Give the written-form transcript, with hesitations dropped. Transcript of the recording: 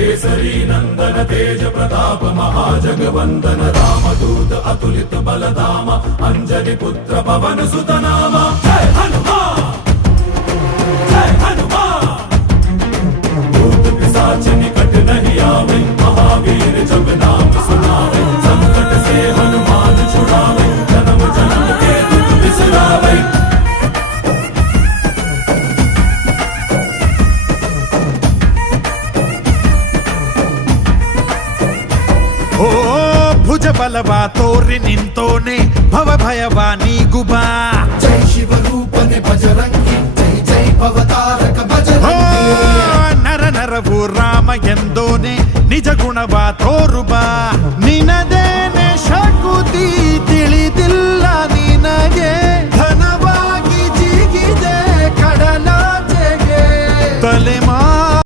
केसरी नंदन तेज प्रताप महाजगवंदन रामदूत अतुलित बलधाम अंजनी पुत्र पवन सुत नाम जय हनुमान जय हनुमान। भूत पिशाच निकट नहीं आवे महावीर जब नाम सुनावे संकट से हनुमान छुड़ावे जन्म जन्म के दुख बिसरावे। ಓ ಭುಜ ಬಲವ ತೋರಿ ನಿಂತೋನೆ ಭವ ಭಯವ ನೀಗುಬಾ ಜೈ ಶಿವ ರೂಪನೆ ಬಜರಂಗಿ ಜೈ ಜೈ ಭವತಾರಕ ಬಜರಂಗಿ ನರ ನರವು ರಾಮ ಎಂದೋನೆ ನಿಜ ಗುಣವ ತೋರುಬಾ ನಿನದೇನೆ ಶಕು